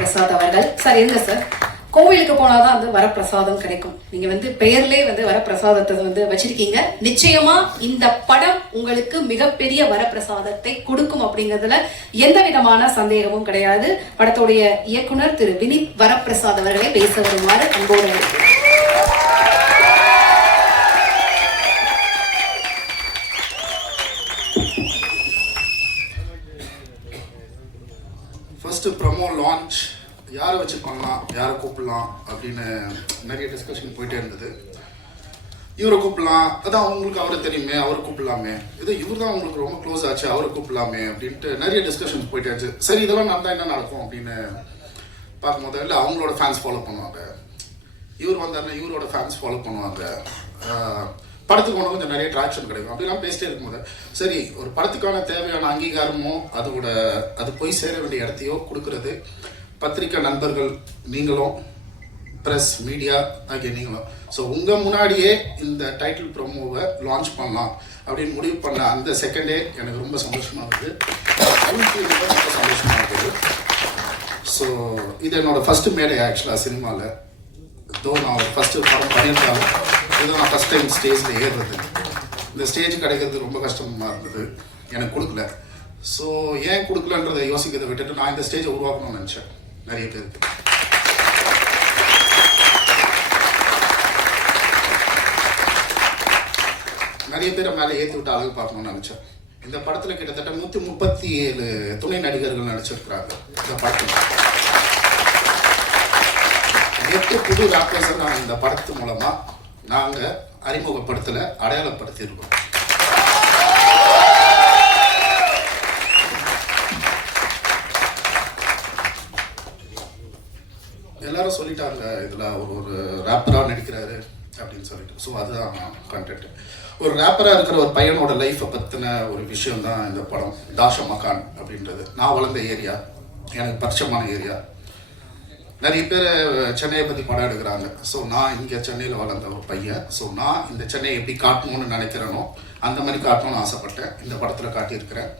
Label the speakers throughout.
Speaker 1: பிரசாத் அவர்கள். சார் இருங்க சார். கோவிலுக்கு போனாதான் வந்து வரப்பிரசாதம் கிடைக்கும். நீங்க வந்து பெயர்லேயே வந்து வரப்பிரசாதத்தை வந்து வச்சிருக்கீங்க. நிச்சயமா இந்த படம் உங்களுக்கு மிகப்பெரிய வரப்பிரசாதத்தை கொடுக்கும் அப்படிங்கிறதுல எந்த விதமான சந்தேகமும் கிடையாது. படத்துடைய இயக்குனர் திரு வினித் வரப்பிரசாத் அவர்களை பேச வருமாறு அன்போடு
Speaker 2: ஃபஸ்ட்டு ப்ரமோ லான்ச் யாரை வச்சு பண்ணலாம் யாரை கூப்பிடலாம்? அப்படின்னு நிறைய டிஸ்கஷன் போயிட்டே இருந்தது. இவரை கூப்பிடலாம். அதான் உங்களுக்கு அவரை தெரியுமே அவரை கூப்பிடலாமே. இது இவர் தான் உங்களுக்கு ரொம்ப க்ளோஸ் ஆச்சு அவரை கூப்பிடலாமே அப்படின்ட்டு நிறைய டிஸ்கஷன் போயிட்டே இருந்துச்சு. சரி இதெல்லாம் நடந்தால் என்ன நடக்கும் அப்படின்னு பார்க்கும்போது இல்லை அவங்களோட ஃபேன்ஸ் ஃபாலோ பண்ணுவாங்க. இவர் வந்தாருன்னா இவரோட ஃபேன்ஸ் ஃபாலோ பண்ணுவாங்க. படத்துக்கு ஒன்று கொஞ்சம் நிறைய ட்ராக்ஷன் கிடைக்கும். அப்படிலாம் பேசிட்டே இருக்கும்போது சரி ஒரு படத்துக்கான தேவையான அங்கீகாரமோ அதோட அது போய் சேர வேண்டிய இடத்தையோ கொடுக்கறது பத்திரிக்கை நண்பர்கள் நீங்களும் ப்ரெஸ் மீடியா ஆகிய நீங்களும் ஸோ உங்கள் முன்னாடியே இந்த டைட்டில் ப்ரோமோவை லான்ச் பண்ணலாம் அப்படின்னு முடிவு பண்ண அந்த செகண்டே எனக்கு ரொம்ப சந்தோஷமாக இருக்குது. ரொம்ப சந்தோஷமாக இருக்குது. ஸோ இது என்னோடய ஃபஸ்ட்டு மேடை ஆக்சுவலாக சினிமாவில் தோ நான் ஃபஸ்ட்டு படம் பண்ணியிருந்தாலும் இது நான் ஃபஸ்ட் டைம் ஸ்டேஜில் ஏறுறது. இந்த ஸ்டேஜ் கிடைக்கிறது ரொம்ப கஷ்டமாக இருந்தது. எனக்கு கொடுக்கல. ஸோ ஏன் கொடுக்கலன்றதை யோசிக்கிறதை விட்டுட்டு நான் இந்த ஸ்டேஜை உருவாக்கணும்னு நினச்சேன். நிறைய பேருக்கு. நிறைய பேரை மேலே ஏற்றி விட்டு அழகு பார்க்கணும்னு நினச்சேன். இந்த படத்தில் கிட்டத்தட்ட நூற்றி முப்பத்தி ஏழு துணை நடிகர்கள் நடிச்சிருக்கிறாங்க. இந்த படத்தில். எட்டு புது ராப்பர்ஸை நான் இந்த படத்து மூலமாக நாங்கள் அறிமுகப்படுத்தல அடையாளப்படுத்தியிருக்கோம். எல்லாரும் சொல்லிட்டாங்க இதில் ஒரு ஒரு ரேப்பராக நடிக்கிறாரு அப்படின்னு சொல்லிட்டு. ஸோ அதுதான் கண்டென்ட் ஒரு ரேப்பராக இருக்கிற ஒரு பையனோட லைஃப்பை பற்றின ஒரு விஷயம் தான் இந்த படம். தாஷா மகான் அப்படின்றது. நான் வளர்ந்த ஏரியா எனக்கு பரிச்சயமான ஏரியா நிறைய பேர் சென்னையை பற்றி படம் எடுக்கிறாங்க. ஸோ நான் இங்கே சென்னையில் வளர்ந்த ஒரு பையன். ஸோ நான் இந்த சென்னையை எப்படி காட்டணும்னு நினைக்கிறேனோ அந்த மாதிரி காட்டணும்னு ஆசைப்பட்டேன். இந்த படத்தில் காட்டியிருக்கிறேன்.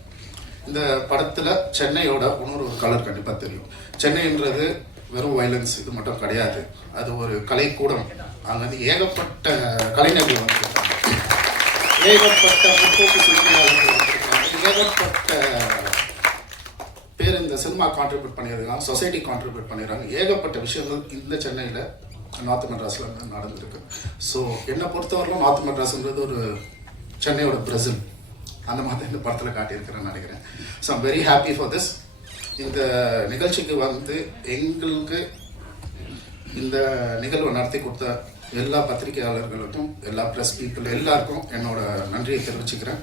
Speaker 2: இந்த படத்தில் சென்னையோட இன்னொரு ஒரு கலர் கண்டிப்பாக தெரியும். சென்னைன்றது வெறும் வயலன்ஸ் இது மட்டும் கிடையாது. அது ஒரு கலைக்கூடம். அங்கே வந்து ஏகப்பட்ட கலைஞர்கள் வந்திருக்காங்க. ஏகப்பட்ட முற்போக்கு சிந்தனையாளர்கள் வந்திருக்காங்க. ஏகப்பட்ட பேர் இந்த சினிமா கான்ட்ரிபியூட் பண்ணியிருக்காங்க சொசைட்டி கான்ட்ரிபியூட் பண்ணிடுறாங்க ஏகப்பட்ட விஷயங்கள் இந்த சென்னையில் நார்த் மெட்ராஸில் நடந்திருக்கு. ஸோ என்னை பொறுத்தவரைக்கும் நார்த் மெட்ராஸ்ன்றது ஒரு சென்னையோட பிரசில். அந்த மாதிரி இந்த படத்தில் காட்டியிருக்கிறேன்னு நினைக்கிறேன். So I'm very happy for this இந்த நிகழ்ச்சிக்கு வந்து எங்களுக்கு இந்த நிகழ்வை நடத்தி கொடுத்த எல்லா பத்திரிகையாளர்களுக்கும் எல்லா ப்ரெஸ் பீப்புள் எல்லாருக்கும் என்னோட நன்றியை தெரிவிச்சுக்கிறேன்.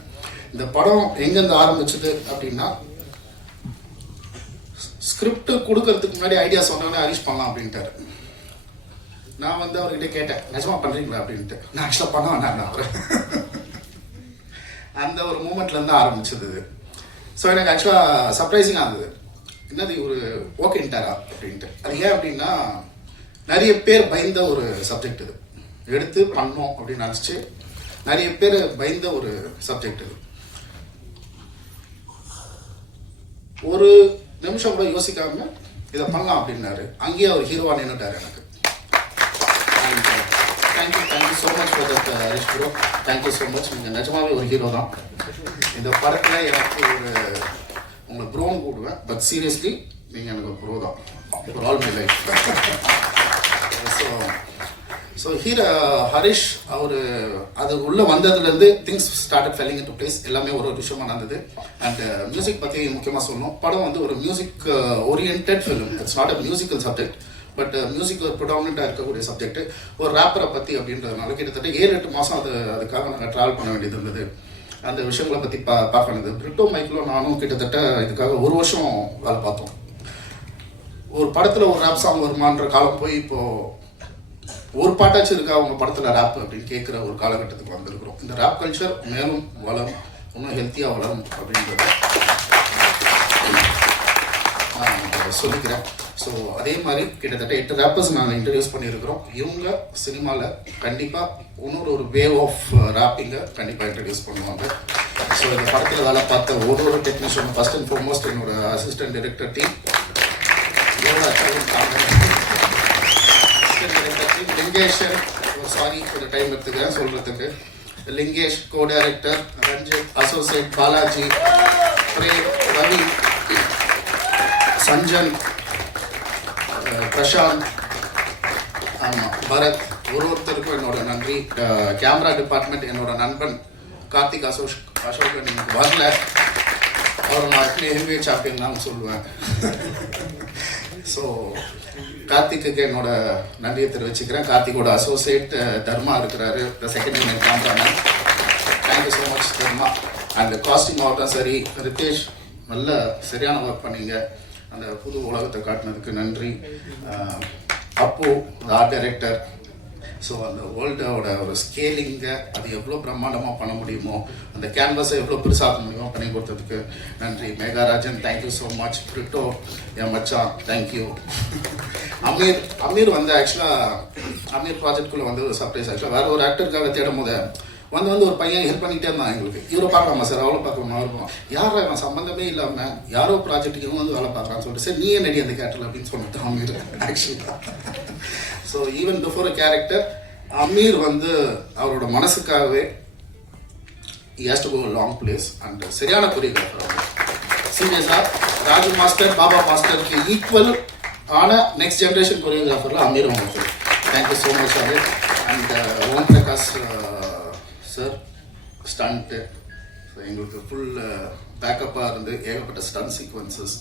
Speaker 2: இந்த படம் எங்கேருந்து ஆரம்பிச்சது அப்படின்னா ஸ்கிரிப்ட் கொடுக்கறதுக்கு முன்னாடி ஐடியா சொன்னோன்னே அரேஞ்ச் பண்ணலாம் அப்படின்ட்டாரு. நான் வந்து அவர்கிட்ட கேட்டேன் நிஜமா பண்ணுறீங்களா அப்படின்ட்டு. நான் ஆக்சுவலாக பண்ண வேண்டாம் அவர். அந்த ஒரு மூமெண்ட்லேருந்து ஆரம்பிச்சது ஸோ எனக்கு ஆக்சுவலாக சர்ப்ரைசிங்காக இருந்தது. என்னது ஒரு ஓகேன்ட்டாரா அப்படின்ட்டு. அது ஏன் அப்படின்னா நிறைய பேர் பயந்த ஒரு சப்ஜெக்ட் இது. எடுத்து பண்ணோம் அப்படின்னு நினச்சி நிறைய பேர் பயந்த ஒரு சப்ஜெக்ட் இது. ஒரு நிமிஷம் கூட யோசிக்காம இதை பண்ணலாம் அப்படின்னாரு. அங்கேயே அவர் ஹீரோவாக நின்றுட்டார் எனக்கு. Thank you thank you so much for that Harish bro thank you so much நீங்கள் நிஜமாவே ஒரு ஹீரோ தான். இந்த படத்தில் எனக்கு ஒரு உங்களை ப்ரோன்னு கூடுவேன் பட் சீரியஸ்லி நீங்கள் எனக்கு ஒரு ப்ரோ தான். ஒரு all my life so so hero Harish அவர் அது உள்ளே வந்ததுலேருந்து things started falling into place எல்லாமே ஒரு ஒரு விஷயமா நடந்தது. அண்ட் மியூசிக் uh, பற்றி முக்கியமாக சொல்லணும். படம் வந்து ஒரு music orient film it's not a musical subject but music ஒரு ப்ரொடாமினாக இருக்கக்கூடிய சப்ஜெக்ட் ஒரு ரேப்பரை பற்றி அப்படின்றதுனால கிட்டத்தட்ட ஏழு எட்டு மாதம் அது அதுக்காக நாங்கள் ட்ராவல் பண்ண வேண்டியது இருந்தது. அந்த விஷயங்களை பற்றி பா பார்க்கணுது பிரிட்டோ மைக்கிலும் நானும் கிட்டத்தட்ட இதுக்காக ஒரு வருஷம் வேலை பார்த்தோம். ஒரு படத்தில் ஒரு ரேப் சாங் வருமான்ற காலம் போய் இப்போது ஒரு பாட்டாச்சும் இருக்கா? அவங்க படத்தில் ரேப் அப்படின்னு கேட்குற ஒரு காலகட்டத்துக்கு வந்திருக்கிறோம். இந்த ரேப் கல்ச்சர் மேலும் வளரும் இன்னும் ஹெல்த்தியாக வளரும் அப்படின்றத நான் சொல்லிக்கிறேன். ஸோ அதே மாதிரி கிட்டத்தட்ட எட்டு ரேப்பர்ஸ் நாங்கள் இன்ட்ரடியூஸ் பண்ணியிருக்கிறோம். இவங்க சினிமாவில் கண்டிப்பாக இன்னொரு ஒரு வேவ் ஆஃப் ரேப்பிங்கை கண்டிப்பாக இன்ட்ரடியூஸ் பண்ணுவாங்க. ஸோ இந்த படத்தில் வேலை பார்த்த ஒரு ஒரு டெக்னீஷியன் ஃபஸ்ட் அண்ட் ஃபார்மோஸ்ட் என்னோட அசிஸ்டன்ட் டைரக்டர் டீம் எவ்வளோ லிங்கேஷன் சாரி ஒரு டைம் எடுத்துக்கிறேன் சொல்றதுக்கு. Lingesh co director Ranjith associate Balaji Prem Ravi Sanjan Prashanth ஆமாம் பரத். ஒரு ஒருத்தருக்கும் என்னோட நன்றி. கேமரா டிபார்ட்மெண்ட் என்னோட நண்பன் கார்த்திக் அசோஷ் அசோகன் எனக்கு வரல. அவர் நான் ஹெவி சாம்பியன் தான் சொல்லுவேன். ஸோ கார்த்திக்கு என்னோட நன்றியை தெரிவிச்சுக்கிறேன். கார்த்திகோட அசோசியேட் தர்மா இருக்கிறாரு. The second year cameraman thank you so much Dharma. அந்த காஸ்டியூம் ஆகட்டும் சரி. ரித்தேஷ் நல்ல சரியான ஒர்க் பண்ணீங்க. அந்த புது உலகத்தை காட்டினதுக்கு நன்றி. அப்போ ஆர்ட் டைரக்டர் ஸோ அந்த வேர்ல்டோட ஒரு ஸ்கேலிங்கை அது எவ்வளோ பிரம்மாண்டமாக பண்ண முடியுமோ அந்த கேன்வஸை எவ்வளோ பெருசாக்க முடியுமோ பண்ணி கொடுத்ததுக்கு நன்றி. Megarajan thank you so much Britto என் மச்சான் தேங்க்யூ அமீர் அமீர் வந்து ஆக்சுவலாக அமீர் ப்ராஜெக்ட்குள்ளே வந்து ஒரு சர்ப்ரைஸ் ஆக்சுவலாக வேறு ஒரு ஆக்டருக்காக தேடும் போது வந்து வந்து ஒரு பையன் ஹெல்ப் பண்ணிகிட்டே இருந்தான் எங்களுக்கு. இவரை பார்க்கலாமா சார் அவளை பார்க்கலாமா? இருக்கும் யாரும் அவன் சம்மந்தமே இல்லாமல் யாரோ ப்ராஜெக்ட்டுக்கு வந்து வேலை பார்க்குறான்னு சொல்லிட்டு சார் நீ என்னடி அந்த கேட்டல் அப்படின்னு சொல்லிட்டு அமீர் ஆக்சுவலாக so even before a character Ameer வந்து அவரோட மனசுக்காகவே has to go long place and சரியான கொரியோகிராஃபர் அவர் சீரியஸாக ராஜு மாஸ்டர் பாபா மாஸ்டருக்கு ஈக்குவல் ஆன நெக்ஸ்ட் ஜென்ரேஷன் கொரியோகிராஃபரில் அமீர் வந்து thank you so much Ameer and Om Prakash sir stunt so எங்களுக்கு ஃபுல் பேக்கப்பாக இருந்து ஏகப்பட்ட ஸ்டன் சீக்வன்சஸ்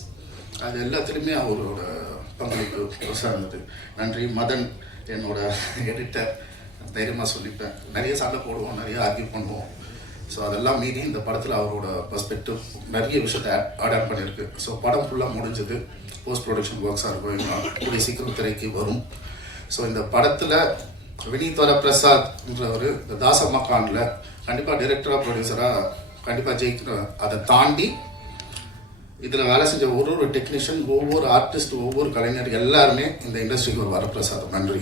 Speaker 2: அது எல்லாத்துலேயுமே அவரோட பங்களிப்பு பெருசாக நன்றி மதன் என்னோட எடிட்டர் தைரியமாக சொல்லிப்பேன். நிறைய சண்டை போடுவோம் நிறைய ஆர்கியூ பண்ணுவோம். ஸோ அதெல்லாம் மீறி இந்த படத்தில் அவரோட பர்ஸ்பெக்டிவ் நிறைய விஷயத்தை ஆட் ஆட் பண்ணியிருக்கு. ஸோ படம் ஃபுல்லாக முடிஞ்சது. போஸ்ட் ப்ரொடக்ஷன் ஒர்க்ஸாக இருக்கும். கூடிய சீக்கிரம் திரைக்கு வரும். ஸோ இந்த படத்தில் வினீத்வர பிரசாத்ன்றவர் இந்த தாசம்மா கானில் கண்டிப்பாக டைரக்டராக ப்ரொடியூசராக கண்டிப்பாக ஜெயிக்கிற அதை தாண்டி இதில் வேலை செஞ்ச ஒரு ஒரு டெக்னீஷியன் ஒவ்வொரு ஆர்டிஸ்ட் ஒவ்வொரு கலைஞர் எல்லாருமே இந்த இண்டஸ்ட்ரிக்கு ஒரு வரப்பிரசாதம். நன்றி.